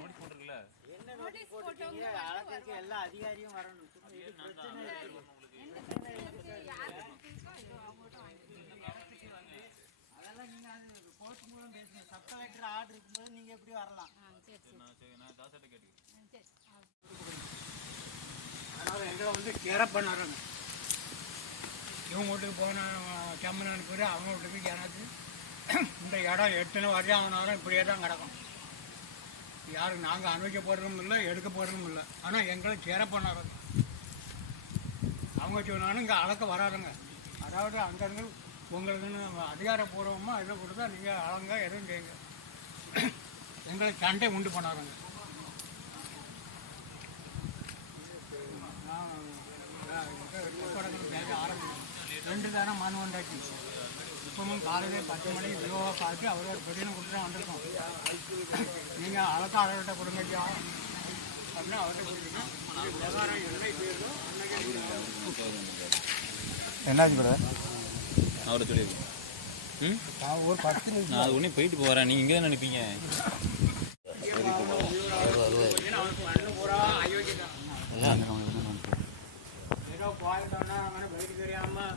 Notice போட்டுருக்குல்ல. என்ன notice போட்டுருக்கீங்க? அளவுக்கு எல்லா அதிகாரியும் வரணும். அதெல்லாம் நீங்க அது கோர்ட் மூலம் பேசுங்க. சப் கலெக்டர் ஆர்டர் இருக்கும்போது நீங்க எப்படி வரலாம்? நான் தாசட்ட கேட்டுக்கிறேன். அதனால எங்களை வந்து கேரப் பண்ணாருங்க. இவங்க வீட்டுக்கு போன சம்மன் அனுப்பிடு அவங்க வீட்டுக்கு எனக்கு இந்த இடம் எத்தனை வருஷம் ஆனாலும் இப்படியே தான் கிடக்கும். யாருக்கு நாங்கள் அனுபவிக்க போகிறதும் இல்லை, எடுக்க போகிறதும் இல்லை. ஆனால் எங்களை கேரப் பண்ணாருங்க. அவங்க சொன்னாலும் இங்கே அளக்க வராதுங்க. அதாவது அங்கங்கே உங்களுக்குன்னு அதிகாரப்பூர்வமாக இதை கொடுத்தா நீங்கள் அளங்க எதுவும் செய்யுங்க. எங்களை சண்டை உண்டு பண்ணாருங்க. ஆரம்பிச்சு 2 தானே மனு வந்தாச்சு. இப்பவும் காலையிலே 10 மணிக்கு விவோவை பார்த்து அவர் ஒரு பெரியனை கொடுத்து தான் வந்திருக்கோம். நீங்கள் அளக்க அவர்கிட்ட கொடுங்கச்சா அப்படின்னு அவர்கிட்ட கொடுத்தீங்க. என்னாச்சு கூட அவரை சொல்லியிருக்கேன். ஒரு 10 நிமிஷம் நான் அது ஒன்றே போயிட்டு போகிறேன். நீங்கள் இங்கே தான் நினைப்பீங்க. ஏதோ போயிட்டோன்னா அவனை பைக்கு தெரியாமல்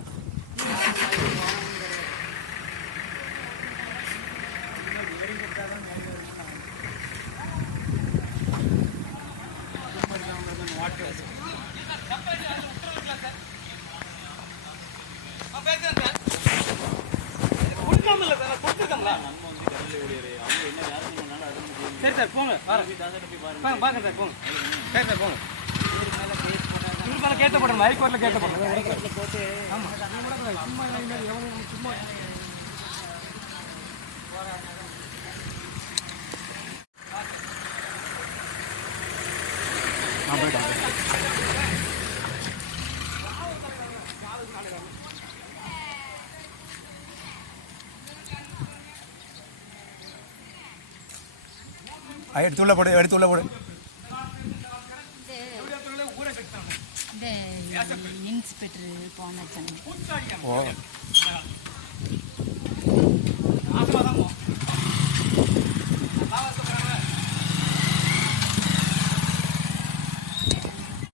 ஏறி கொடுத்தா தான் மேலே வாட்டு சரி சார் போங்க. பார்க்க சார் போங்க. சரி சார் போங்க. மேலே கேட்டப்படும் ஹைகோர்ட்டில் கேட்டப்படும். ஹைகோர்ட்டில் போட்டு ஆமாம் சும்மா நான் போயிட்டேன். எடுத்து உள்ள போடு, எடுத்து உள்ள போடு. இந்த இன்ஸ்பெக்டர் போன ஓ